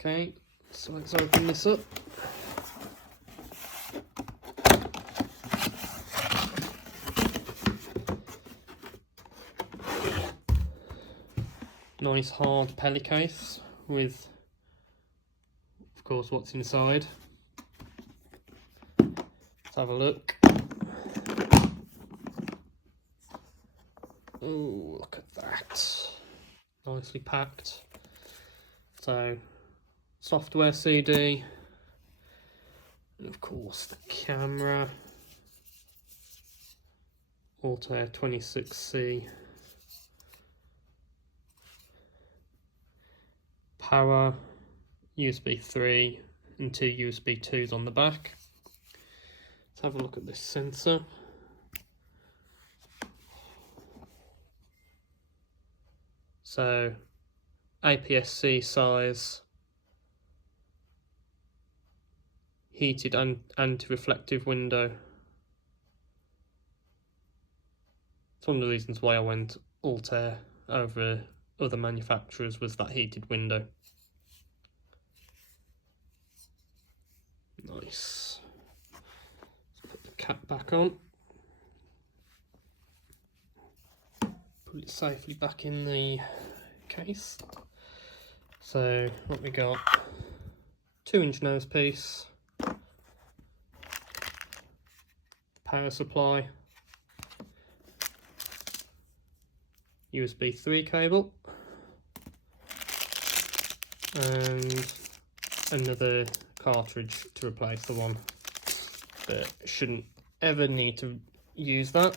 Okay, so let's open this up. Nice hard pelly case with, of course, what's inside. Let's have a look. Oh, look at that. Nicely packed. So, software CD, and of course the camera, Altair 26C, power, USB 3 and 2 USB 2s on the back. Let's have a look at this sensor. So, APS-C size, heated and anti-reflective window. It's one of the reasons why I went Altair over other manufacturers, was that heated window. Nice. Let's put the cap back on. Put it safely back in the case. So what we got, 2-inch nose piece, power supply, USB 3 cable, and another cartridge to replace the one that shouldn't ever need to use that.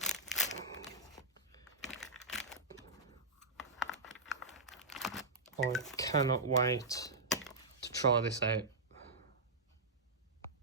I cannot wait to try this out.